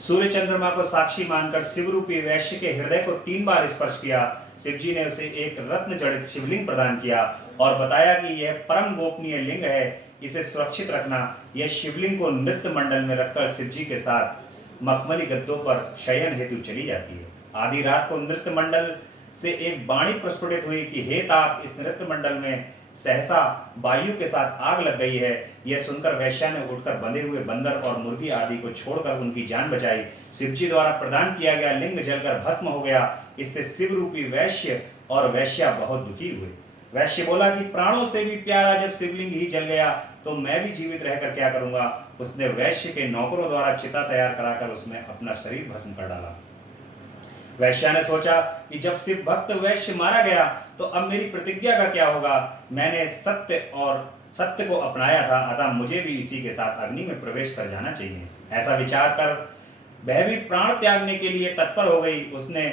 सूर्य चंद्रमा को साक्षी मानकर शिवरूपी वैश्य के हृदय को 3 बार स्पर्श किया। शिवजी ने उसे एक रत्न जड़ित शिवलिंग प्रदान किया और बताया कि यह परम गोपनीय लिंग है, इसे सुरक्षित रखना। यह शिवलिंग को नृत्य मंडल में रखकर शिवजी के साथ मखमली गद्दों पर शयन हेतु चली जाती है। आधी रात को नृत्य मंडल से एक वाणी प्रस्फुटित हुई कि हे तात, इस नृत्य मंडल में सहसा वायु के साथ आग लग गई है। यह सुनकर वैश्या ने उठकर बंधे हुए बंदर और मुर्गी आदि को छोड़कर उनकी जान बचाई। शिवजी द्वारा प्रदान किया गया लिंग जलकर भस्म हो गया। इससे शिव रूपी वैश्य और वैश्या बहुत दुखी हुए। वैश्य बोला कि प्राणों से भी प्यारा जब शिवलिंग ही जल गया तो मैं भी जीवित रहकर क्या करूंगा। उसने वैश्य के नौकरों द्वारा चिता तैयार कराकर उसमें अपना शरीर भस्म कर डाला। वैश्या ने सोचा कि जब शिव भक्त वैश्य मारा गया तो अब मेरी प्रतिज्ञा का क्या होगा। मैंने सत्य को अपनाया था, अतः मुझे भी इसी के साथ अग्नि में प्रवेश कर जाना चाहिए। ऐसा विचार कर वह भी प्राण त्यागने के लिए तत्पर हो गई। उसने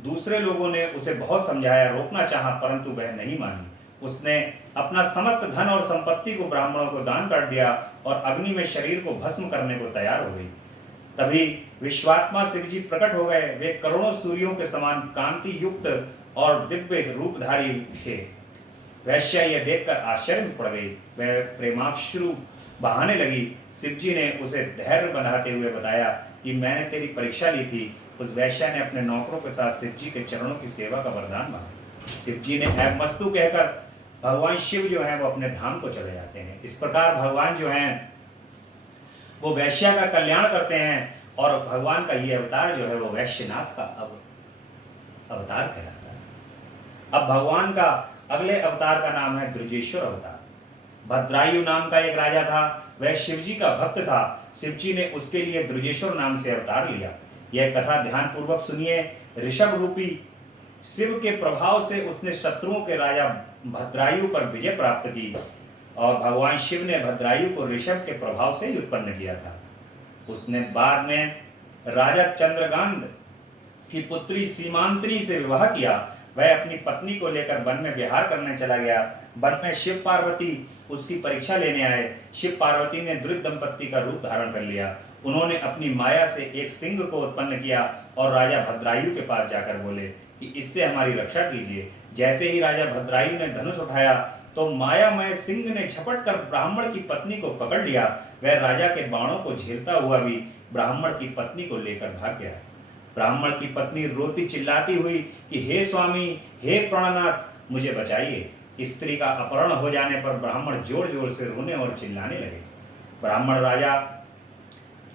दूसरे लोगों ने उसे बहुत समझाया, रोकना चाहा, परंतु वह नहीं मानी। उसने अपना समस्त धन और संपत्ति को ब्राह्मणों को दान कर दिया और अग्नि में शरीर को भस्म करने को तैयार हो गई। तभी विश्वात्मा शिवजी प्रकट हो गए। वे करोड़ों सूर्यों के समान कांति युक्त और दिव्य रूपधारी थे। वैश्या यह देखकर आश्चर्य में पड़ गई। वह प्रेमाश्रु बहाने लगी। शिवजी ने उसे धैर्य बंधाते हुए बताया कि मैंने तेरी परीक्षा ली थी। उस वैश्या ने अपने नौकरों के साथ शिवजी के चरणों की सेवा का वरदान मांगा। शिवजी ने ऐबमस्तु कहकर भगवान शिव जो है वो अपने धाम को चले जाते हैं। इस प्रकार भगवान जो हैं वो वैश्या का कल्याण करते हैं और भगवान का ये अवतार जो है वो वैश्यनाथ का अवतार कहलाता है। अब भगवान का अगले अवतार का नाम है द्रुजेश्वर अवतार। भद्रायु नाम का एक राजा था, वह शिवजी का भक्त था। शिवजी ने उसके लिए द्रुजेश्वर नाम से अवतार लिया। यह कथा ध्यान पूर्वक सुनिए। ऋषभ रूपी शिव के प्रभाव से उसने शत्रुओं के राजा भद्रायु पर विजय प्राप्त की और भगवान शिव ने भद्रायु को ऋषभ के प्रभाव से ही उत्पन्न किया था। उसने बाद में राजा चंद्रकांत की पुत्री सीमांतरी से विवाह किया। वह अपनी पत्नी को लेकर वन में विहार करने चला गया। वन में शिव पार्वती उसकी परीक्षा लेने आए। शिव पार्वती ने द्रुत दंपत्ति का रूप धारण कर लिया। उन्होंने अपनी माया से एक सिंह को उत्पन्न किया और राजा भद्रायु के पास जाकर बोले कि इससे हमारी रक्षा कीजिए। जैसे ही राजा भद्रायु ने धनुष उठाया तो मायामय सिंह ने झपट कर ब्राह्मण की पत्नी को पकड़ लिया। वह राजा के बाणों को झेलता हुआ भी ब्राह्मण की पत्नी को लेकर भाग गया। ब्राह्मण की पत्नी रोती चिल्लाती हुई कि हे स्वामी, हे प्राणनाथ, मुझे बचाइए। स्त्री का अपहरण हो जाने पर ब्राह्मण जोर जोर से रोने और चिल्लाने लगे। ब्राह्मण राजा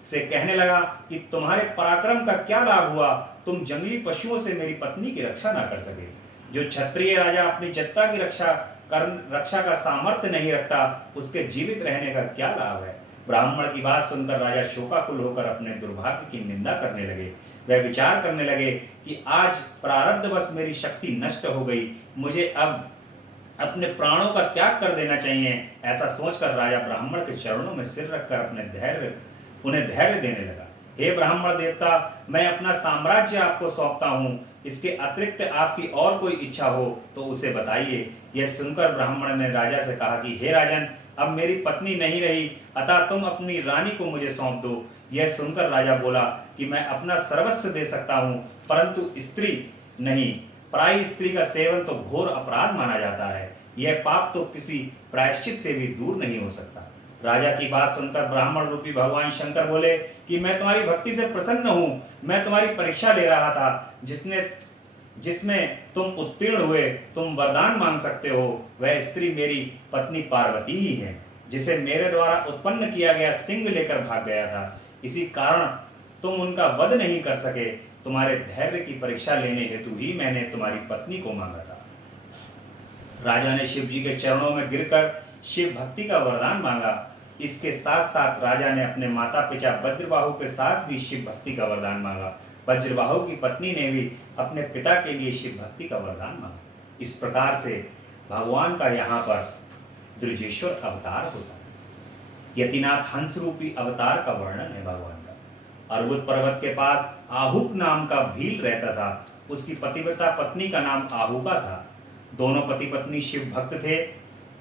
से कहने लगा कि तुम्हारे पराक्रम का क्या लाभ हुआ, तुम जंगली पशुओं से मेरी पत्नी की रक्षा ना कर सके। जो क्षत्रिय राजा अपनी जत्ता की रक्षा का सामर्थ्य नहीं रखता, उसके जीवित रहने का क्या लाभ है। ब्राह्मण की बात सुनकर राजा शोकाकुल होकर अपने दुर्भाग्य की निंदा करने लगे। वह विचार करने लगे कि आज प्रारब्धवश मेरी शक्ति नष्ट हो गई, मुझे अब अपने प्राणों का त्याग कर देना चाहिए। ऐसा सोचकर राजा ब्राह्मण के चरणों में सिर रखकर उन्हें धैर्य देने लगा। हे ब्राह्मण देवता, मैं अपना साम्राज्य आपको सौंपता हूँ। इसके अतिरिक्त आपकी और कोई इच्छा हो तो उसे बताइए। यह सुनकर ब्राह्मण ने राजा से कहा कि हे राजन, अब मेरी पत्नी नहीं रही, अतः तुम अपनी रानी को मुझे सौंप दो। यह सुनकर राजा बोला कि मैं अपना सर्वस्व दे सकता हूँ, परंतु स्त्री नहीं। पराई स्त्री का सेवन तो घोर अपराध माना जाता है। यह पाप तो किसी प्रायश्चित से भी दूर नहीं हो सकता। राजा की बात सुनकर ब्राह्मण रूपी भगवान शंकर बोले कि मैं तुम्हारी भक्ति से प्रसन्न हूँ। मैं तुम्हारी परीक्षा ले रहा था, जिसमें तुम उत्तीर्ण हुए। तुम वरदान मांग सकते हो। वह स्त्री मेरी पत्नी पार्वती ही है, जिसे मेरे द्वारा उत्पन्न किया गया सिंह लेकर भाग गया था। इसी कारण तुम उनका वध नहीं कर सके। तुम्हारे धैर्य की परीक्षा लेने हेतु ही मैंने तुम्हारी पत्नी को मांगा था। राजा ने शिव जी के चरणों में गिरकर शिव भक्ति का वरदान मांगा। इसके साथ साथ राजा ने अपने माता पिता वज्रबाहु के साथ भी शिव भक्ति का वरदान मांगा। वज्रबाहु की पत्नी ने भी अपने पिता के लिए शिव भक्ति का वरदान मांगा। इस प्रकार से भगवान का यहाँ पर द्रुजेश्वर अवतार होता है। यतिनाथ हंस रूपी अवतार का वर्णन है भगवान का। अर्बुद पर्वत के पास आहुक नाम का भील रहता था। उसकी पतिव्रता पत्नी का नाम आहुका था। दोनों पति पत्नी शिव भक्त थे।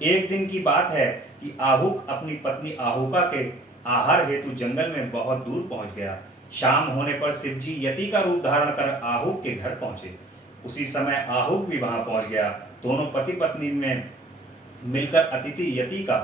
एक दिन की बात है कि आहुक अपनी पत्नी आहुका के आहार हेतु जंगल में बहुत दूर पहुंच गया। शाम होने पर शिव जी यति का रूप धारण कर आहूक के घर पहुंचे। उसी समय आहूक भी वहां पहुंच गया। दोनों पति पत्नी ने मिलकर अतिथि यति का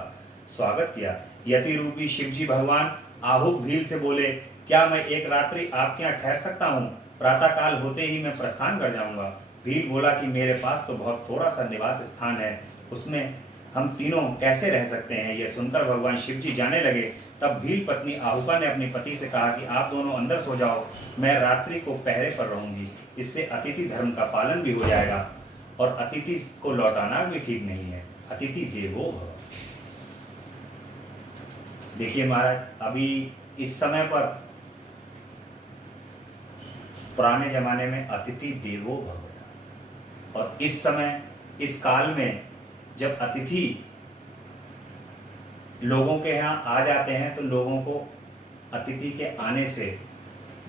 स्वागत किया। यति रूपी शिवजी भगवान आहूक भील से बोले, क्या मैं एक रात्रि आपके यहाँ ठहर सकता हूँ? प्रातः काल होते ही मैं प्रस्थान कर जाऊंगा। भील बोला कि मेरे पास तो बहुत थोड़ा सा निवास स्थान है, उसमें हम तीनों कैसे रह सकते हैं? यह सुनकर भगवान शिव जी जाने लगे। तब भील पत्नी आहूका ने अपने पति से कहा कि आप दोनों अंदर सो जाओ, मैं रात्रि को पहरे पर रहूंगी। इससे अतिथि धर्म का पालन भी हो जाएगा और अतिथि को लौटाना भी ठीक नहीं है। अतिथि देवो भव। देखिए महाराज, अभी इस समय पर पुराने जमाने में अतिथि देवो भव था, और इस समय इस काल में जब अतिथि लोगों के यहाँ आ जाते हैं तो लोगों को अतिथि के आने से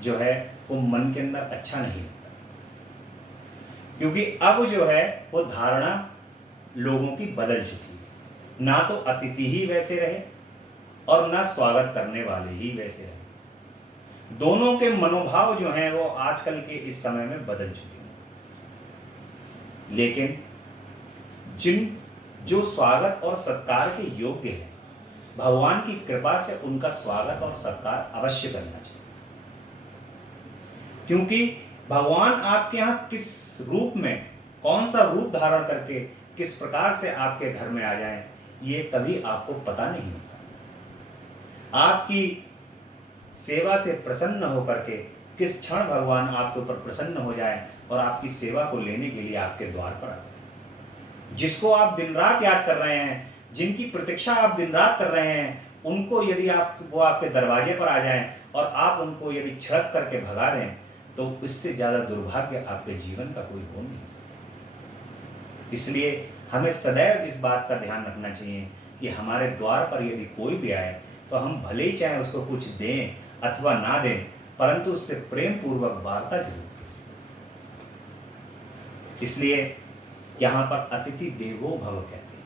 जो है वो मन के अंदर अच्छा नहीं लगता, क्योंकि अब जो है वो धारणा लोगों की बदल चुकी है। ना तो अतिथि ही वैसे रहे और ना स्वागत करने वाले ही वैसे रहे। दोनों के मनोभाव जो हैं वो आजकल के इस समय में बदल चुके हैं। लेकिन जो स्वागत और सत्कार के योग्य हैं, भगवान की कृपा से उनका स्वागत और सत्कार अवश्य करना चाहिए, क्योंकि भगवान आपके यहाँ किस रूप में, कौन सा रूप धारण करके, किस प्रकार से आपके घर में आ जाएं, ये कभी आपको पता नहीं होता। आपकी सेवा से प्रसन्न होकर के किस क्षण भगवान आपके ऊपर प्रसन्न हो जाए और आपकी सेवा को लेने के लिए आपके द्वार पर आ जाए। जिसको आप दिन रात याद कर रहे हैं, जिनकी प्रतीक्षा आप दिन रात कर रहे हैं, उनको यदि वो आपके दरवाजे पर आ जाएं और आप उनको यदि छिड़क करके भगा दें, तो इससे ज्यादा दुर्भाग्य आपके जीवन का कोई हो नहीं सकता। इसलिए हमें सदैव इस बात का ध्यान रखना चाहिए कि हमारे द्वार पर यदि कोई भी आए तो हम भले ही चाहे उसको कुछ दें अथवा ना दें, परंतु उससे प्रेम पूर्वक वार्ता जरूर करें। इसलिए यहाँ पर अतिथि देवो भव कहते हैं।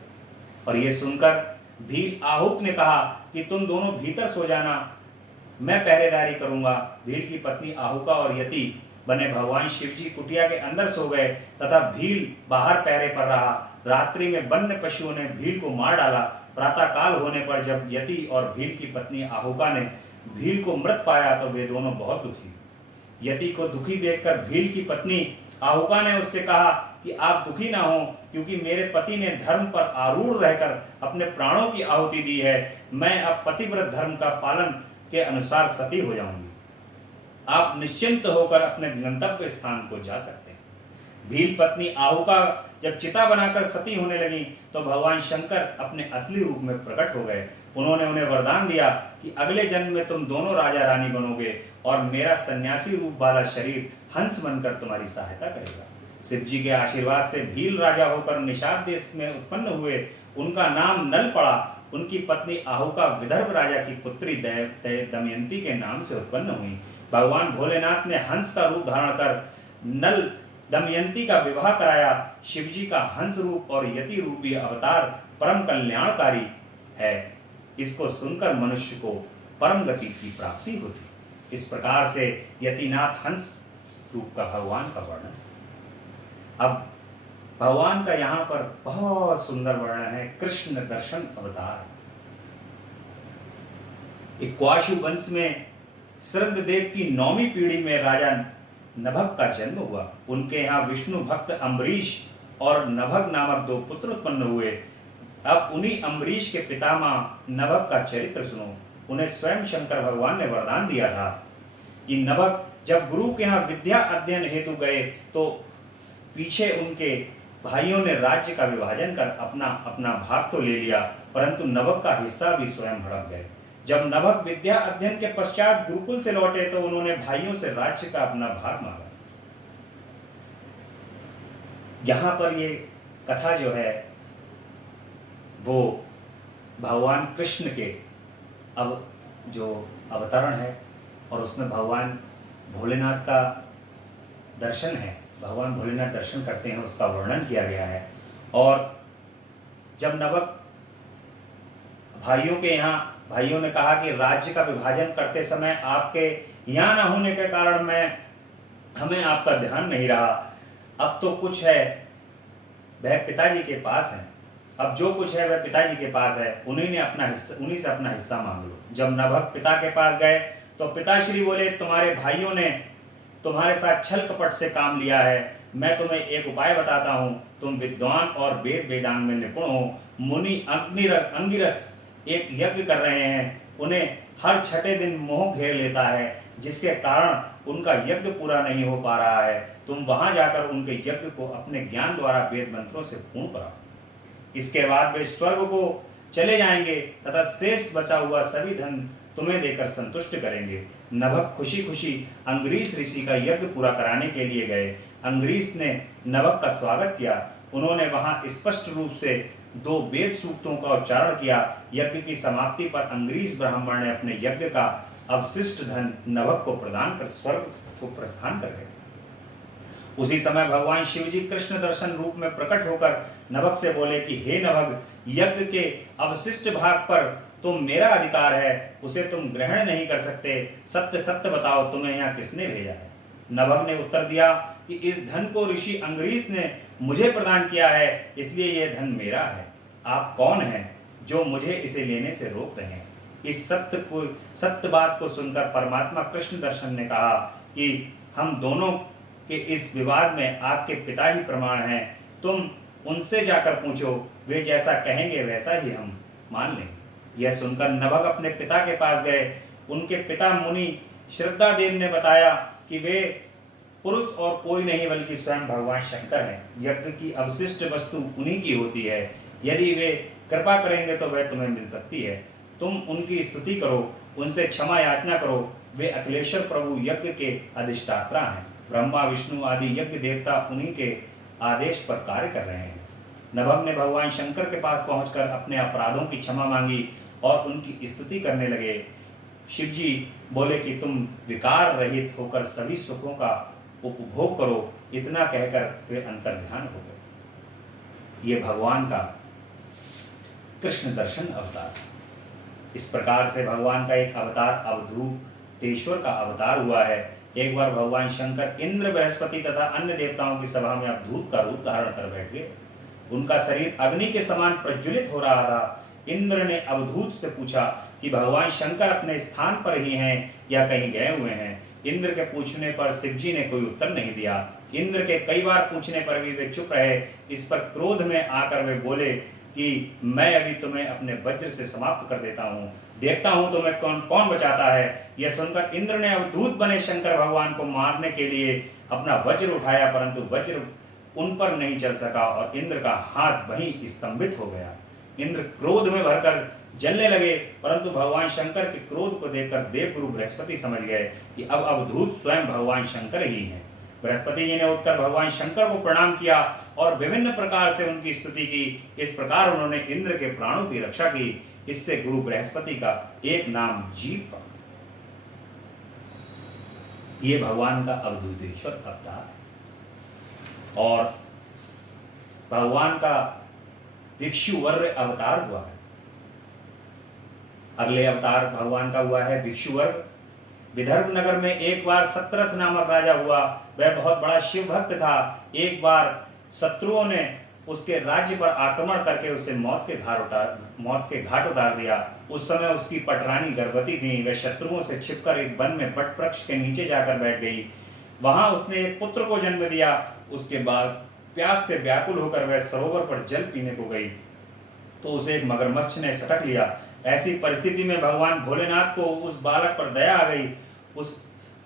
और ये सुनकर भील आहूक ने कहा कि तुम दोनों भीतर सो जाना, मैं पहरेदारी करूंगा। भील की पत्नी आहूका और यति बने भगवान शिवजी कुटिया के अंदर सो गए तथा भील बाहर पहरे पर रहा। रात्रि में वन्य पशुओं ने भील को मार डाला। प्रातः काल होने पर जब यति और भील की पत्नी आहूका ने भील को मृत पाया तो वे दोनों बहुत दुखी हुए। यति को दुखी देखकर भील की पत्नी आहूका ने उससे कहा कि आप दुखी ना हो, क्योंकि मेरे पति ने धर्म पर आरूढ़ रहकर अपने प्राणों की आहुति दी है। मैं अब पतिव्रत धर्म का पालन के अनुसार सती हो जाऊंगी। आप निश्चिंत होकर अपने गंतव्य स्थान को जा सकते हैं। भील पत्नी आहूका जब चिता बनाकर सती होने लगी तो भगवान शंकर अपने असली रूप में प्रकट हो गए। उन्होंने उन्हें वरदान दिया कि अगले जन्म में तुम दोनों राजा रानी बनोगे और मेरा सन्यासी रूप वाला शरीर हंस बनकर तुम्हारी सहायता करेगा। शिव जी के आशीर्वाद से भील राजा होकर निषाद देश में उत्पन्न हुए। उनका नाम नल पड़ा। उनकी पत्नी आहूका विदर्भ राजा की पुत्री दमयंती के नाम से उत्पन्न हुई। भगवान भोलेनाथ ने हंस का रूप धारण कर नल दमयंती का विवाह कराया। शिवजी का हंस रूप और यति रूपी अवतार परम कल्याणकारी है। इसको सुनकर मनुष्य को परम गति की प्राप्ति होती। इस प्रकार से यतिनाथ हंस रूप का भगवान का वर्णन। अब भगवान का यहाँ पर बहुत सुंदर वर्णन है। कृष्ण दर्शन अवतार। इक्ष्वाकु वंश में श्रद्धादेव की 9वीं पीढ़ी में राजा नभग का जन्म हुआ। उनके यहाँ विष्णु भक्त अम्बरीश और नभग नामक 2 पुत्र उत्पन्न हुए। अब उन्हीं अम्बरीश के पितामह नभग का चरित्र सुनो। उन्हें स्वयं शंकर भगवान ने वरदान दिया था कि नभग जब गुरु के यहाँ विद्या अध्ययन हेतु गए तो पीछे उनके भाइयों ने राज्य का विभाजन कर अपना अपना भाग तो ले लिया, परंतु नभग का हिस्सा भी स्वयं हड़प गए। जब नभग विद्या अध्ययन के पश्चात गुरुकुल से लौटे तो उन्होंने भाइयों से राज्य का अपना भाग मांगा। यहाँ पर ये कथा जो है वो भगवान कृष्ण के अब जो अवतरण है और उसमें भगवान भोलेनाथ का दर्शन है। भगवान भोलेनाथ दर्शन करते हैं, उसका वर्णन किया गया है। और जब नभग भाइयों के यहाँ भाइयों ने कहा कि राज्य का विभाजन करते समय आपके यहाँ न होने के कारण हमें आपका ध्यान नहीं रहा। अब तो कुछ है वह पिताजी के पास है, अब जो कुछ है वह पिताजी के पास है, उन्हीं से अपना हिस्सा मांग लो। जब नभग पिता के पास गए तो पिताश्री बोले, तुम्हारे भाइयों ने तुम्हारे साथ छल कपट से काम लिया है। मैं तुम्हें एक उपाय बताता हूँ, तुम विद्वान और वेद वेदांग में निपुण हो। मुनि अंगिरस एक यज्ञ कर रहे हैं, उन्हें हर छठे दिन मोह घेर लेता है, जिसके कारण उनका यज्ञ पूरा नहीं हो पा रहा है। तुम वहां जाकर उनके यज्ञ को अपने ज्ञान द्वारा वेद मंत्रों से पूर्ण कराओ। इसके बाद वे स्वर्ग को चले जाएंगे तथा शेष बचा हुआ सभी धन तुम्हें देकर संतुष्ट करेंगे। नभग खुशी खुशी अंगरीश ऋषि का यज्ञ पूरा कराने के लिए गए। अंगरीश ने नभग का स्वागत किया। उन्होंने वहां स्पष्ट रूप से 2 वेद सूक्तों का उच्चारण किया। यज्ञ की समाप्ति पर अंगरीश ब्राह्मण ने अपने यज्ञ का अवशिष्ट धन नभग को प्रदान कर स्वर्ग को प्रस्थान कर गए। उसी समय भगवान शिव जी कृष्ण दर्शन रूप में प्रकट होकर नभग से बोले कि हे नभग, यज्ञ के अवशिष्ट भाग पर तुम मेरा अधिकार है, उसे तुम ग्रहण नहीं कर सकते। सत्य सत्य बताओ, तुम्हें यहाँ किसने भेजा है? नभग ने उत्तर दिया कि इस धन को ऋषि अंगरीश ने मुझे प्रदान किया है, इसलिए यह धन मेरा है। आप कौन हैं जो मुझे इसे लेने से रोक रहे हैं? इस सत्य बात को सुनकर परमात्मा कृष्ण दर्शन ने कहा कि हम दोनों के इस विवाद में आपके पिता ही प्रमाण हैं। तुम उनसे जाकर पूछो, वे जैसा कहेंगे वैसा ही हम मान लेंगे। यह सुनकर नभग अपने पिता के पास गए। उनके पिता मुनि श्रद्धादेव ने बताया कि वे पुरुष और कोई नहीं बल्कि स्वयं भगवान शंकर हैं। यज्ञ की अवशिष्ट वस्तु उन्हीं की होती है। यदि वे कृपा करेंगे तो वह तुम्हें मिल सकती है। तुम उनकी स्तुति करो, उनसे क्षमा याचना करो। वे अखिलेश्वर प्रभु यज्ञ के अधिष्ठाता हैं। ब्रह्मा विष्णु आदि यज्ञ देवता उन्हीं के आदेश पर कार्य कर रहे हैं। नभग ने भगवान शंकर के पास पहुंचकर अपने अपराधों की क्षमा मांगी और उनकी स्तुति करने लगे। शिव जी बोले कि तुम विकार रहित होकर सभी सुखों का उपभोग करो। इतना कहकर वे अंतर्ध्यान हो गए। ये भगवान का कृष्ण दर्शन अवतार। इस प्रकार से भगवान का एक अवतार अवधूतेश्वर का अवतार हुआ है। एक बार भगवान शंकर इंद्र, बृहस्पति तथा अन्य देवताओं की सभा में अवधूत का रूप धारण कर बैठ गए। उनका शरीर अग्नि के समान प्रज्वलित हो रहा था। इंद्र ने अवधूत से पूछा कि भगवान शंकर अपने स्थान पर ही हैं या कहीं गए हुए हैं। इंद्र के पूछने पर शिव जी ने कोई उत्तर नहीं दिया। इंद्र के कई बार पूछने पर भी वे चुप रहे। इस पर क्रोध में आकर वे बोले कि मैं अभी तुम्हें अपने वज्र से समाप्त कर देता हूँ, देखता हूँ तुम्हें कौन बचाता है। यह सुनकर इंद्र ने अवधूत बने शंकर भगवान को मारने के लिए अपना वज्र उठाया, परंतु वज्र उन पर नहीं चल सका और इंद्र का हाथ वहीं स्तंभित हो गया। इंद्र क्रोध में भरकर जलने लगे, परंतु भगवान शंकर के क्रोध को देखकर देवगुरु बृहस्पति समझ गए कि अब अवधूत स्वयं भगवान शंकर ही हैं। बृहस्पति जी ने उठकर भगवान शंकर को प्रणाम किया और विभिन्न प्रकार से उनकी स्तुति की। इस प्रकार उन्होंने इंद्र के प्राणों की रक्षा की। इससे गुरु बृहस्पति का एक नाम जीव पड़ा। ये भगवान का अवधूतेश्वर अवतार और भगवान का भिक्षुवर्य अवतार हुआ है। अगले अवतार भगवान का हुआ है भिक्षुवर्य। विदर्भ नगर में एक बार सत्रथ नामक राजा हुआ। वह बहुत बड़ा शिव भक्त था। एक बार शत्रुओं ने उसके राज्य पर आक्रमण करके उसे मौत के घाट उतार दिया। उस समय उसकी पटरानी गर्भवती थी। वह शत्रुओं से छिपकर एक वन में बट वृक्ष के नीचे जाकर बैठ गई। वहां उसने एक पुत्र को जन्म दिया। उसके बाद प्यास से व्याकुल होकर वह सरोवर पर जल पीने को गई तो उसे एक मगरमच्छ ने सटक लिया। ऐसी परिस्थिति में भगवान भोलेनाथ को उस बालक पर दया आ गई।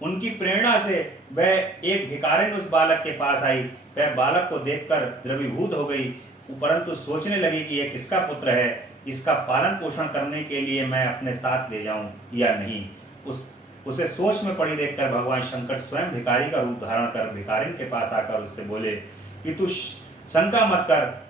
उनकी प्रेरणा से वह एक भिखारिन उस बालक के पास आई। वह बालक को देखकर द्रवीभूत हो गई, परंतु सोचने लगी कि यह किसका पुत्र है, इसका पालन पोषण करने के लिए मैं अपने साथ ले जाऊं या नहीं। उसे सोच में पड़ी देखकर भगवान शंकर स्वयं भिखारी का रूप धारण कर भिखारिन के पास आकर उससे बोले कि तू शंका मत कर,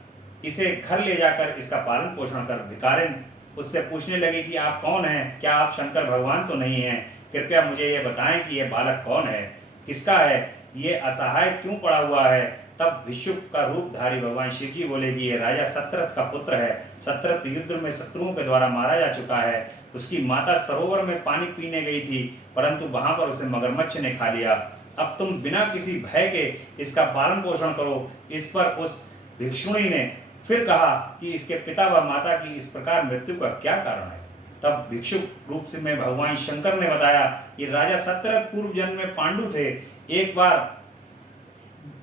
इसे घर ले जाकर इसका पालन पोषण कर। भिखारिन उससे पूछने लगी कि आप कौन हैं? क्या आप शंकर भगवान तो नहीं हैं? कृपया मुझे यह बताएं कि यह बालक कौन है, किसका है, ये असहाय क्यों पड़ा हुआ है? तब भिक्षुक का रूपधारी भगवान शिव जी बोले कि ये राजा सत्रथ का पुत्र है। सत्रथ युद्ध में शत्रुओं के द्वारा मारा जा चुका है। उसकी माता सरोवर में पानी पीने गई थी, परंतु वहां पर उसे मगरमच्छ ने खा लिया। अब तुम बिना किसी भय के इसका पालन पोषण करो। इस पर उस भिक्षुणी ने फिर कहा कि इसके पिता व माता की इस प्रकार मृत्यु का क्या कारण है। तब भिक्षुक रूप से में भगवान शंकर ने बताया कि राजा सत्रथ पूर्व जन्म में पांडु थे। एक बार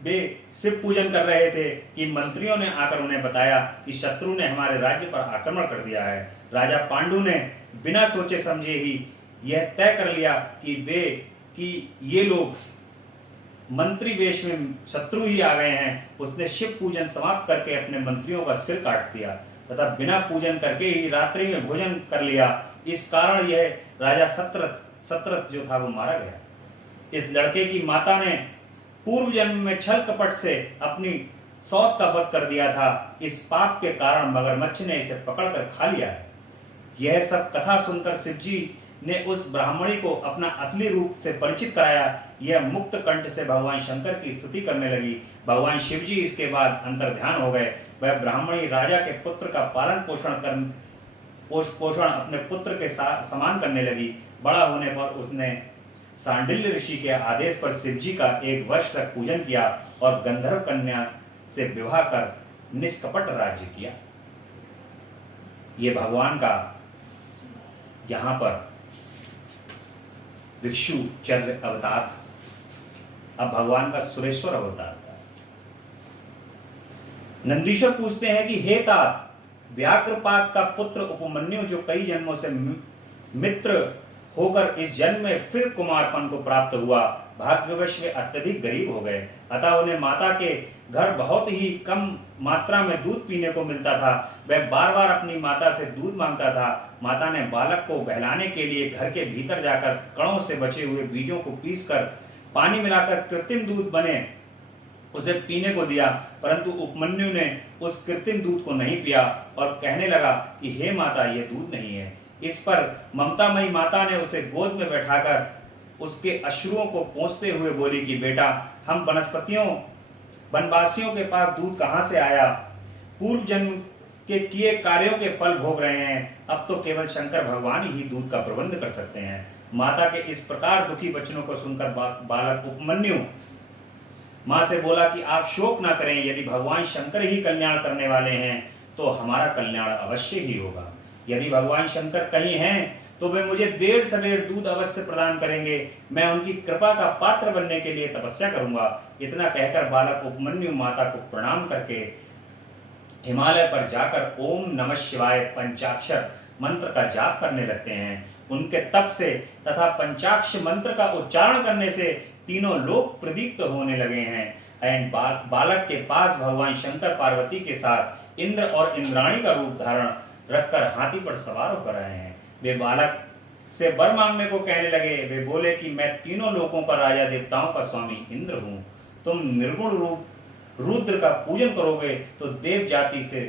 वे शिव पूजन कर रहे थे कि मंत्रियों ने आकर उन्हें बताया कि शत्रु ने हमारे राज्य पर आक्रमण कर दिया है। राजा पांडु ने बिना सोचे समझे ही यह तय कर लिया कि ये लोग मंत्री वेश में शत्रु ही आ गए हैं। उसने शिव पूजन समाप्त करके अपने मंत्रियों का सिर काट दिया तथा बिना पूजन करके ही रात्रि में भोजन कर लिया। इस कारण यह राजा सत्रथ जो था वो मारा गया। इस लड़के की माता ने पूर्व जन्म में छल कपट से अपनी सौत का वध कर दिया था। इस पाप के कारण मगरमच्छ ने इसे पकड़कर खा लिया है। यह सब कथा सुनकर शिव जी ने उस ब्राह्मणी को अपना असली रूप से परिचित कराया। यह मुक्त कंठ से भगवान शंकर की स्तुति करने लगी। भगवान शिव जी इसके बाद अंतर्ध्यान हो गए। वह ब्राह्मणी राजा के पुत्र का पालन पोषण अपने पुत्र के समान करने लगी। बड़ा होने पर उसने सांडिल्य ऋषि के आदेश पर शिव जी का 1 वर्ष तक पूजन किया और गंधर्व कन्या से विवाह कर निष्कपट राज्य किया। ये भगवान का यहाँ पर भिक्षुचर्य अवतार था। अब भगवान का सुरेश्वर अवतार था। नंदीश्वर पूछते हैं कि हे तात, व्याघ्रपाद का पुत्र उपमन्यु जो कई जन्मों से मित्र होकर इस जन्म में फिर कुमारपन को प्राप्त हुआ, भाग्यवश वे अत्यधिक गरीब हो गए। अतः उन्हें माता के घर बहुत ही कम मात्रा में दूध पीने को मिलता था। वह बार बार अपनी माता से दूध मांगता था। माता ने बालक को बहलाने के लिए घर के भीतर जाकर कणों से बचे हुए बीजों को पीसकर पानी मिलाकर कृत्रिम दूध बने उसे पीने को दिया, परंतु उपमन्यु ने उस कृत्रिम दूध को नहीं पिया और कहने लगा कि हे माता, यह दूध नहीं है। इस पर ममतामयी माता ने उसे गोद में बैठाकर उसके अश्रुओं को पोंछते हुए बोली कि बेटा, हम वनवासियों के पास दूध कहाँ से आया? पूर्व जन्म के किए कार्यों के फल भोग रहे हैं। अब तो केवल शंकर भगवान ही दूध का प्रबंध कर सकते हैं। माता के इस प्रकार दुखी वचनों को सुनकर बालक उपमन्यु माँ से बोला कि आप शोक ना करें। यदि भगवान शंकर ही कल्याण करने वाले हैं तो हमारा कल्याण अवश्य ही होगा। यदि भगवान शंकर कहीं हैं तो वे मुझे देर सवेर दूध अवश्य प्रदान करेंगे। मैं उनकी कृपा का पात्र बनने के लिए तपस्या करूंगा। इतना कहकर बालक उपमन्यु माता को प्रणाम करके हिमालय पर जाकर ओम नमः शिवाय पंचाक्षर मंत्र का जाप करने लगते हैं। उनके तप से तथा पंचाक्ष मंत्र का उच्चारण करने से तीनों लोक प्रदीप्त होने लगे हैं। एंड बालक के पास भगवान शंकर पार्वती के साथ इंद्र और इंद्राणी का रूप धारण रखकर हाथी पर सवार होकर आए हैं। वे बालक से वर मांगने को कहने लगे। वे बोले कि मैं तीनों लोकों का राजा, देवताओं का स्वामी इंद्र हूँ। तुम निर्गुण रूप रुद्र का पूजन करोगे तो देव जाति से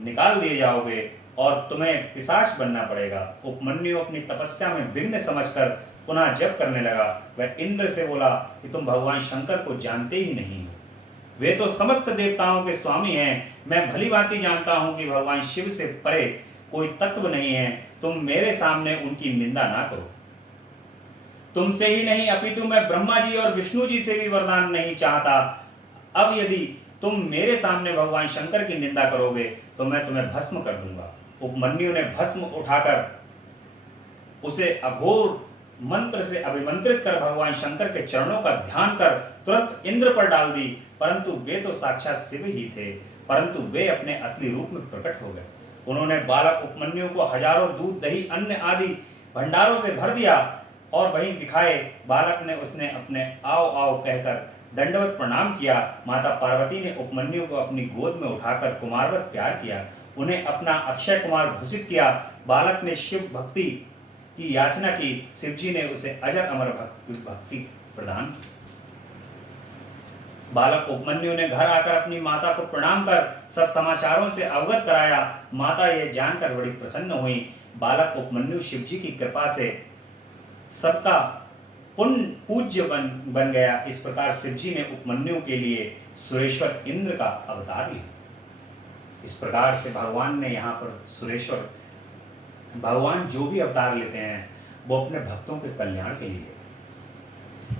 निकाल दिए जाओगे और तुम्हें पिशाच बनना पड़ेगा। उपमन्यु अपनी तपस्या में विघ्न समझकर पुनः जप करने लगा। वह इंद्र से बोला कि तुम भगवान शंकर को जानते ही नहीं हो। वे तो समस्त देवताओं के स्वामी हैं। मैं भली भांति जानता हूं कि भगवान शिव से परे कोई तत्व नहीं है। तुम मेरे सामने उनकी निंदा ना करो। तुमसे ही नहीं अपितु मैं ब्रह्मा जी और विष्णु जी से भी वरदान नहीं चाहता। अब यदि तुम मेरे सामने भगवान शंकर की निंदा करोगे तो मैं तुम्हें भस्म कर दूंगा। उपमन्यु ने भस्म उठाकर उसे अघोर मंत्र से अभिमंत्रित कर भगवान शंकर के चरणों का ध्यान कर तुरंत इंद्र पर डाल दी। परंतु वे तो साक्षात शिव ही थे, परंतु वे अपने असली रूप में प्रकट हो गए। उन्होंने बालक उपमन्यु को हजारों दूध, दही, अन्न आदि भंडारों से भर दिया और वहीं दिखाए। बालक ने उसने अपने आओ आओ कहकर दंडवत प्रणाम किया। माता पार्वती ने उपमन्यु को अपनी गोद में उठाकर कुमारवत प्यार किया। उन्हें अपना अक्षय कुमार घोषित किया। बालक ने शिव भक्ति की याचना की। शिवजी ने उसे अजर अमर भक्ति प्रदान की। बालक उपमन्यु ने घर आकर अपनी माता को प्रणाम कर सब समाचारों से अवगत कराया। माता यह जानकर बड़ी प्रसन्न हुई। बालक उपमन्यु शिवजी की कृपा से सबका पूज्य बन गया। इस प्रकार शिव जी ने उपमन्यु के लिए सुरेश्वर इंद्र का अवतार लिया। इस प्रकार से भगवान ने यहाँ पर सुरेश्वर, भगवान जो भी अवतार लेते हैं वो अपने भक्तों के कल्याण के लिए लेते हैं।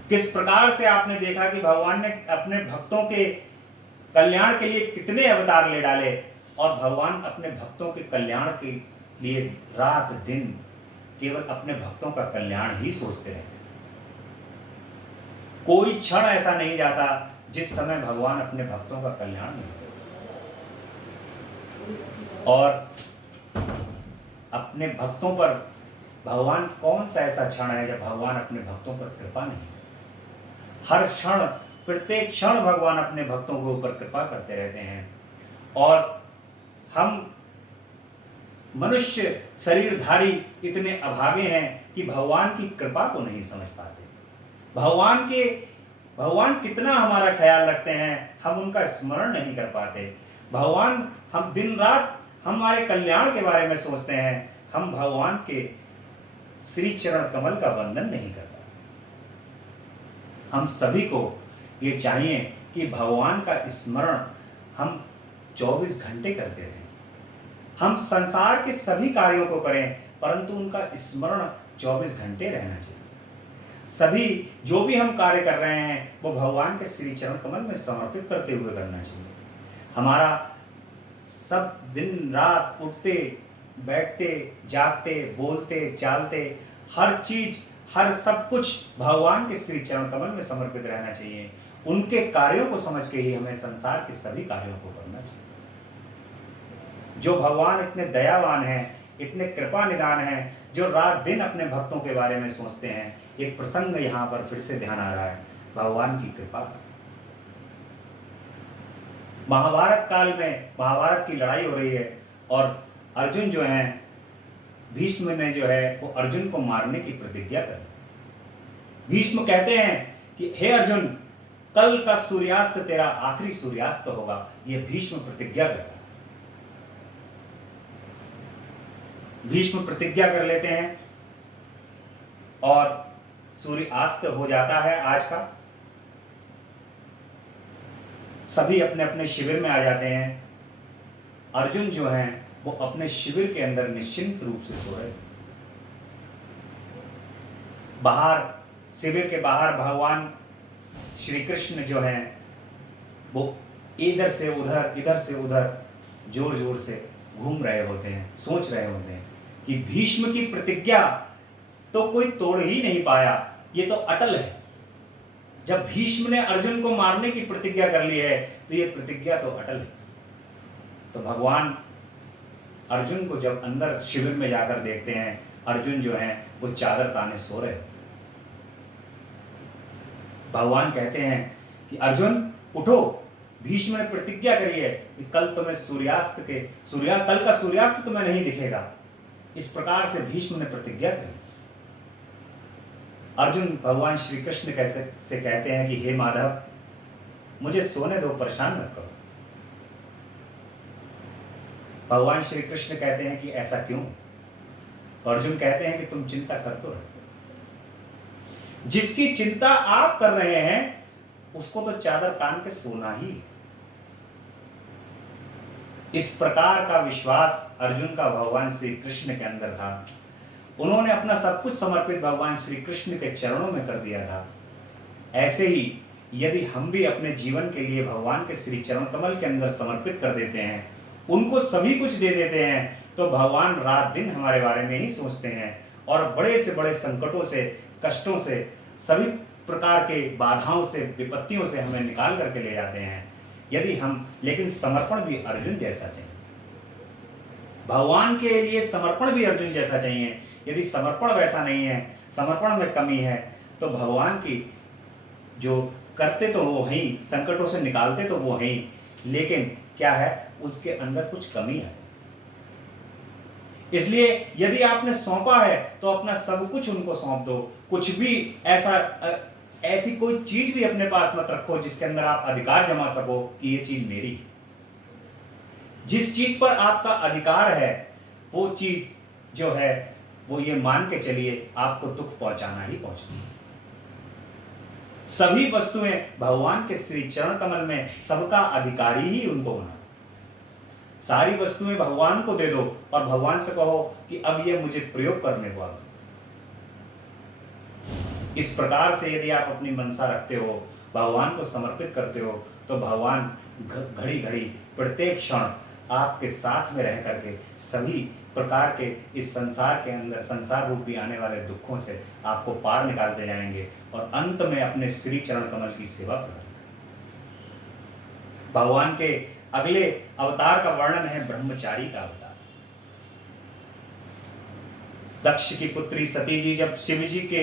किस प्रकार से आपने देखा कि भगवान ने अपने भक्तों के कल्याण के लिए कितने अवतार ले डाले, और भगवान अपने भक्तों के कल्याण के लिए रात दिन केवल अपने भक्तों का कल्याण ही सोचते रहते हैं। कोई क्षण ऐसा नहीं जाता जिस समय भगवान अपने भक्तों का कल्याण नहीं सोचते। और अपने भक्तों पर भगवान, कौन सा ऐसा क्षण है जब भगवान अपने भक्तों पर कृपा नहीं करते। हर क्षण, प्रत्येक क्षण भगवान अपने भक्तों के ऊपर कृपा करते रहते हैं। और हम मनुष्य शरीरधारी इतने अभागे हैं कि भगवान की कृपा को नहीं समझ पाते। भगवान कितना हमारा ख्याल रखते हैं, हम उनका स्मरण नहीं कर पाते। भगवान, हम दिन रात हमारे कल्याण के बारे में सोचते हैं, हम भगवान के श्री चरण कमल का वंदन नहीं कर पाते। हम सभी को ये चाहिए कि भगवान का स्मरण हम 24 घंटे करते रहें। हम संसार के सभी कार्यों को करें, परंतु उनका स्मरण 24 घंटे रहना चाहिए। सभी जो भी हम कार्य कर रहे हैं वो भगवान के श्री चरण कमल में समर्पित करते हुए करना चाहिए। हमारा सब दिन रात उठते बैठते जागते बोलते चालते हर चीज, हर सब कुछ भगवान के श्री चरण कमल में समर्पित रहना चाहिए। उनके कार्यों को समझ के ही हमें संसार के सभी कार्यों को करना चाहिए। जो भगवान इतने दयावान हैं, इतने कृपा निदान हैं, जो रात दिन अपने भक्तों के बारे में सोचते हैं। एक प्रसंग यहाँ पर फिर से ध्यान आ रहा है, भगवान की कृपा का। महाभारत काल में महाभारत की लड़ाई हो रही है और अर्जुन जो है, भीष्म ने जो है वो अर्जुन को मारने की प्रतिज्ञा कर। भीष्म कहते हैं कि हे अर्जुन, कल का सूर्यास्त तेरा आखिरी सूर्यास्त होगा। यह भीष्म प्रतिज्ञा करता है। भीष्म प्रतिज्ञा कर लेते हैं और सूर्यास्त हो जाता है आज का। सभी अपने अपने शिविर में आ जाते हैं। अर्जुन जो हैं वो अपने शिविर के अंदर निश्चिंत रूप से सो रहे। बाहर, शिविर के बाहर भगवान श्री कृष्ण जो हैं वो इधर से उधर जोर जोर से घूम रहे होते हैं, सोच रहे होते हैं कि भीष्म की प्रतिज्ञा तो कोई तोड़ ही नहीं पाया, ये तो अटल है। जब भीष्म ने अर्जुन को मारने की प्रतिज्ञा कर ली है तो ये प्रतिज्ञा तो अटल है। तो भगवान अर्जुन को जब अंदर शिविर में जाकर देखते हैं, अर्जुन जो है वो चादर ताने सो रहे। भगवान कहते हैं कि अर्जुन उठो, भीष्म ने प्रतिज्ञा करी है कि कल तुम्हें कल का सूर्यास्त तुम्हें नहीं दिखेगा। इस प्रकार से भीष्म ने प्रतिज्ञा करी। अर्जुन भगवान श्री कृष्ण से कहते हैं कि हे माधव, मुझे सोने दो, परेशान मत करो। भगवान श्री कृष्ण कहते हैं कि ऐसा क्यों? तो अर्जुन कहते हैं कि तुम चिंता कर तो रहे, जिसकी चिंता आप कर रहे हैं उसको तो चादर तान के सोना ही। इस प्रकार का विश्वास अर्जुन का भगवान श्री कृष्ण के अंदर था। उन्होंने अपना सब कुछ समर्पित भगवान श्री कृष्ण के चरणों में कर दिया था। ऐसे ही यदि हम भी अपने जीवन के लिए भगवान के श्री चरण कमल के अंदर समर्पित कर देते हैं, उनको सभी कुछ दे देते हैं, तो भगवान रात दिन हमारे बारे में ही सोचते हैं और बड़े से बड़े संकटों से, कष्टों से, सभी प्रकार के बाधाओं से, विपत्तियों से हमें निकाल करके ले जाते हैं। यदि हम, लेकिन समर्पण भी अर्जुन जैसा चाहिए। भगवान के लिए समर्पण भी अर्जुन जैसा चाहिए। यदि समर्पण वैसा नहीं है, समर्पण में कमी है, तो भगवान की जो करते तो वो हैं, संकटों से निकालते तो वो हैं, लेकिन क्या है, उसके अंदर कुछ कमी है। इसलिए यदि आपने सौंपा है तो अपना सब कुछ उनको सौंप दो। कुछ भी ऐसी कोई चीज भी अपने पास मत रखो जिसके अंदर आप अधिकार जमा सको कि ये चीज मेरी। जिस चीज पर आपका अधिकार है वो चीज जो है वो ये मान के चलिए आपको दुख पहुंचाना ही पहुंचना। सभी वस्तुएं भगवान के श्री चरण कमल में सबका अधिकारी ही उनको बना। सारी वस्तुएं भगवान को दे दो और भगवान से कहो कि अब ये मुझे प्रयोग करने को आ। इस प्रकार से यदि आप अपनी मनसा रखते हो, भगवान को समर्पित करते हो, तो भगवान घड़ी घड़ी प्रत्येक क्षण आपके साथ में रह करके सभी प्रकार के इस संसार के अंदर संसार रूपी आने वाले दुखों से आपको पार निकालते जाएंगे और अंत में अपने श्री चरण कमल की सेवा प्रदान करेंगे। भगवान के अगले अवतार का वर्णन है ब्रह्मचारी का अवतार। दक्ष की पुत्री सती जी जब शिव जी के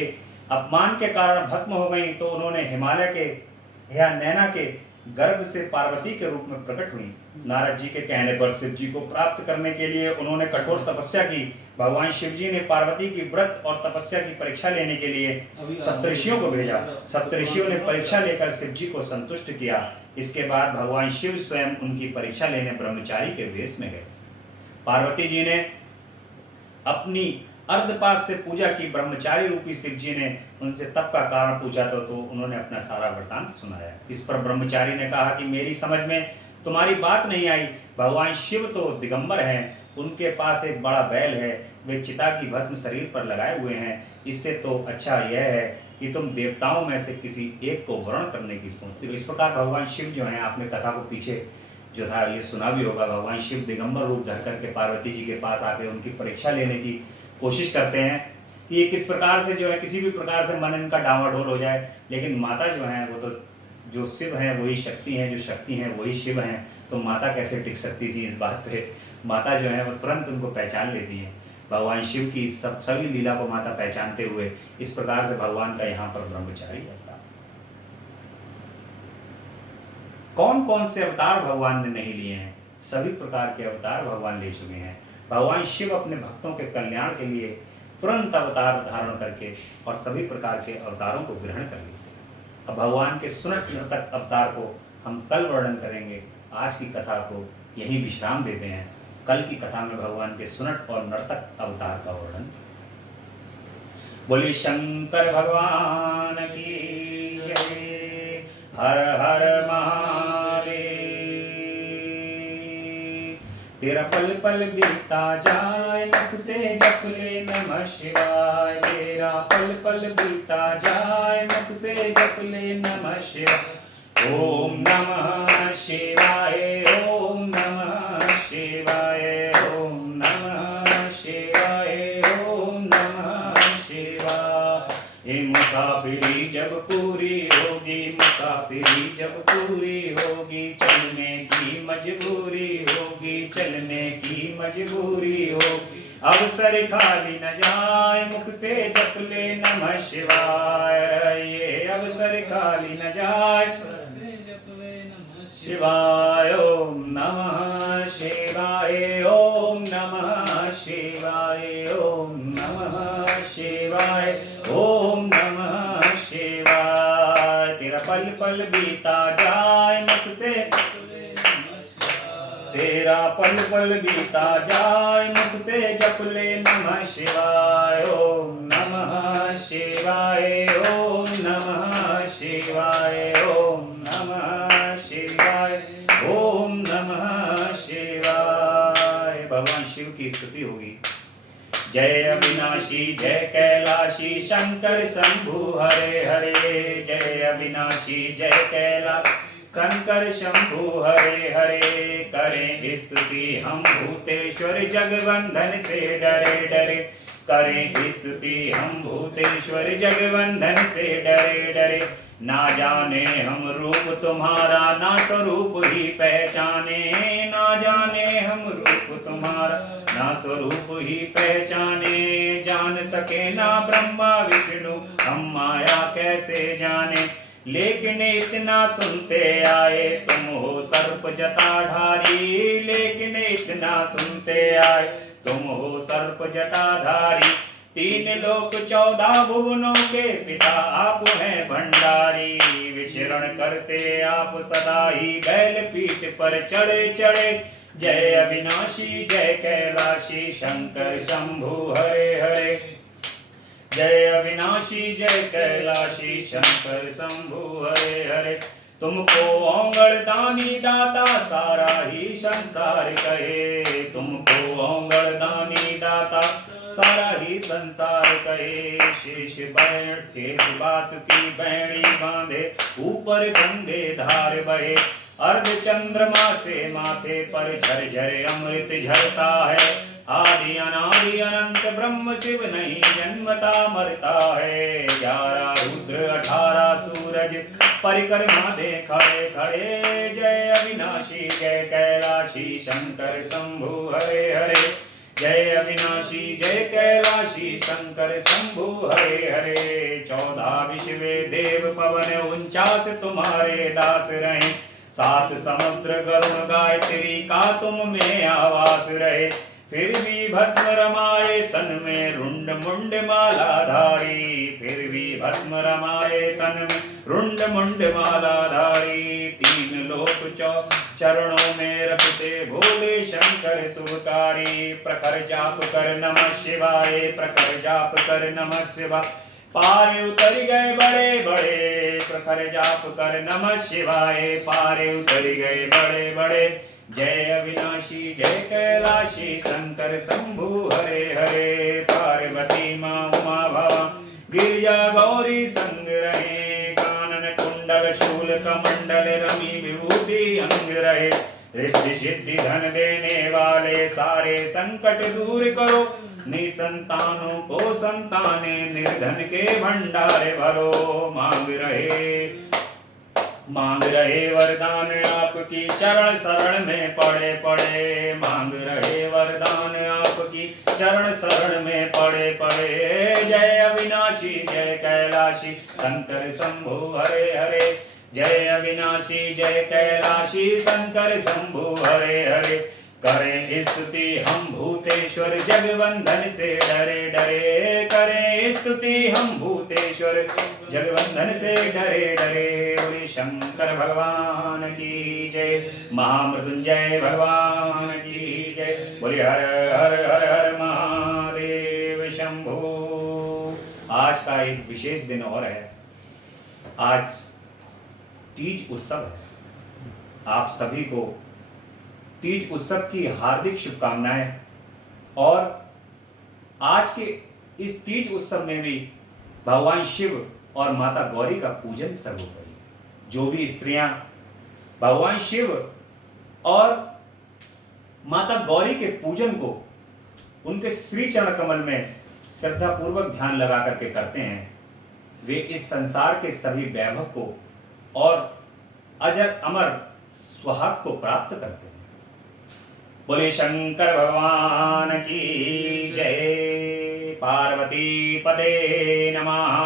अपमान के कारण भस्म हो गई तो उन्होंने हिमालय के या नैना के गर्भ से पार्वती के रूप में प्रकट हुई। नारद जी के कहने पर शिव जी को प्राप्त करने के लिए उन्होंने कठोर तपस्या की। भगवान शिव जी ने पार्वती की व्रत और तपस्या की परीक्षा लेने के लिए सप्तऋषियों को भेजा। सप्तऋषियों ने परीक्षा लेकर शिव जी को संतुष्ट किया। इसके बाद भगवान शिव स्वयं उनकी परीक्षा लेने ब्रह्मचारी के वेश में गए। पार्वती जी ने अपनी अर्धपात से पूजा की। ब्रह्मचारी रूपी शिव जी ने उनसे तप का कारण पूछा तो उन्होंने अपना सारा वृतांत सुनाया। इस पर ब्रह्मचारी ने कहा कि मेरी समझ में तुम्हारी बात नहीं आई। भगवान शिव तो दिगंबर हैं, उनके पास एक बड़ा बैल है, वे चिता की भस्म शरीर पर लगाए हुए हैं। इससे तो अच्छा यह है कि तुम देवताओं में से किसी एक को वर्ण करने की सोचते हो। इस प्रकार भगवान शिव जो हैं, आपने कथा को पीछे जो था ये सुना भी होगा, भगवान शिव दिगंबर रूप धर करके पार्वती जी के पास आके उनकी परीक्षा लेने की कोशिश करते हैं कि ये किस प्रकार से जो है किसी भी प्रकार से मन इनका डावाडोल हो जाए। लेकिन माता जो है वो तो जो शिव हैं वही शक्ति हैं, जो शक्ति हैं वही शिव हैं, तो माता कैसे टिक सकती थी इस बात पे। माता जो है वो तुरंत उनको पहचान लेती हैं। भगवान शिव की सभी लीला को माता पहचानते हुए इस प्रकार से भगवान का यहाँ पर ब्रह्मचारी अवतार। कौन कौन से अवतार भगवान ने नहीं लिए हैं? सभी प्रकार के अवतार भगवान ले चुके हैं। भगवान शिव अपने भक्तों के कल्याण के लिए तुरंत अवतार धारण करके और सभी प्रकार के अवतारों को ग्रहण कर लेते हैं। अब भगवान के सुनट नर्तक अवतार को हम कल वर्णन करेंगे। आज की कथा को यही विश्राम देते हैं। कल की कथा में भगवान के सुनट और नर्तक अवतार का वर्णन। बोलिए शंकर भगवान की जय। हर हर महादेव। तेरा पल पल बीतता जाए, मुख से जप ले नमः शिवाय। तेरा पल पल बीतता जाए, मुख से जप ले नमः शिवाय। ओम नमः शिवाय, ओम नमः शिवाय, ओम नमः शिवाय, ओम नमः शिवाय। ये मुसाफिरी जब पूरी होगी, मुसाफिरी जब पूरी होगी, चलने की मजबूरी होगी, चलने की मजबूरी होगी। अवसर खाली न जाए, मुख से जप ले नमः शिवाय। ये अवसर खाली न जाए, शिवाय। ओम नमः शिवाय, ओम नमः शिवाय, ओम नमः शिवाय, ओम नमः शिवाय। तेरा पल पल बीता जाए, मुख से तेरा पल पल बीता जाए, मुख से जप ले नमः शिवाय। ओम नमः शिवाय, ओम नमः शिवाय, ओम नमः शिवाय, ओम नमः शिवाय। भगवान शिव की स्तुति होगी। जय अविनाशी जय कैलाशी शंकर शंभु हरे हरे। जय अविनाशी जय कैलाश शंकर शंभु हरे हरे। करें स्तुति हम भूतेश्वर जगवंधन से डरे डरे। करें स्तुति हम भूतेश्वर जगवंधन से डरे डरे। ना जाने हम रूप तुम्हारा, ना स्वरूप ही पहचाने। ना जाने हम रूप तुम्हारा, ना स्वरूप ही पहचाने। जान सके ना ब्रह्मा विष्णु, हम माया कैसे जाने। लेकिन इतना सुनते आए, तुम हो सर्प जटाधारी। लेकिन इतना सुनते आए, तुम हो सर्प जटाधारी। 3 लोक 14 भुवनों के पिता आप हैं भंडारी। विचरण करते आप सदा ही बैल पीठ पर चढ़े चढ़े। जय अविनाशी जय कैलाशी शंकर शंभु हरे हरे। जय अविनाशी जय कैलाशी शंकर शंभु हरे हरे। तुमको ओंगल दानी दाता सारा ही संसार कहे, तुमको ओंगल दानी दाता सारा ही संसार कहे। शेष बासुकी बैणी बांधे ऊपर गंगे धार बहे, अर्ध चंद्रमा से माथे पर झरझर अमृत झरता है। आदि अनादि अनंत ब्रह्म शिव नहीं जन्मता मरता है। 11 रुद्र 18 सूरज परिक्रमा दे खड़े खड़े, जय अविनाशी जय कैलाशी शंकर शंभु हरे हरे। जय अविनाशी जय कैलाशी शंकर शंभु हरे हरे। 14 विश्वे देव पवन 49 तुम्हारे दास रहे, 7 समुद्र गरुण गायत्री का तुम में आवास रहे। फिर भी भस्म रमाए तन में रुंड मुंड माला धारी, फिर भी भस्म रमाए तन में रुंड मुंड माला धारी। 3 लोक चरणों में रखते भोले शंकर शुभकारी, प्रखर जाप कर नमः शिवाय, प्रखर जाप कर नमः शिवाय। पारे उतर गए बड़े बड़े, प्रखर जाप कर नमः शिवाय, पारे उतर गए बड़े बड़े। जय अविनाशी जय कैलाशी शंकर शंभु हरे हरे। पार्वती माँ उमा भवा गिरिजा गौरी संग रहे, कानन कुंडल शूल कमंडल रमी विभूति अंग रहे। रिद्धि सिद्धि धन देने वाले सारे संकट दूर करो, निसंतानों को संताने निर्धन के भंडारे भरो। मांग रहे वरदान आपकी चरण शरण में पड़े पड़े, मांग रहे वरदान आपकी चरण शरण में पड़े पड़े। जय अविनाशी जय कैलाशी शंकर शंभु हरे हरे। जय अविनाशी जय कैलाशी शंकर शंभु हरे हरे। करें स्तुति हम भूतेश्वर जगवंधन से डरे डरे, करें स्तुति हम भूतेश्वर जगवंधन से डरे डरे। बोले शंकर भगवान की जय, महामृत्युंजय भगवान की जय। बोले हर हर हर हर महादेव शंभो। आज का एक विशेष दिन और है, आज तीज उत्सव है। आप सभी को तीज उत्सव की हार्दिक शुभकामनाएं। और आज के इस तीज उत्सव में भी भगवान शिव और माता गौरी का पूजन सर्वोपरि। जो भी स्त्रियां भगवान शिव और माता गौरी के पूजन को उनके श्री चरण कमल में श्रद्धा पूर्वक ध्यान लगा करके करते हैं, वे इस संसार के सभी वैभव को और अजर अमर सुहाग को प्राप्त करते हैं। बोले शंकर भगवान की जय। पार्वती पते नमः।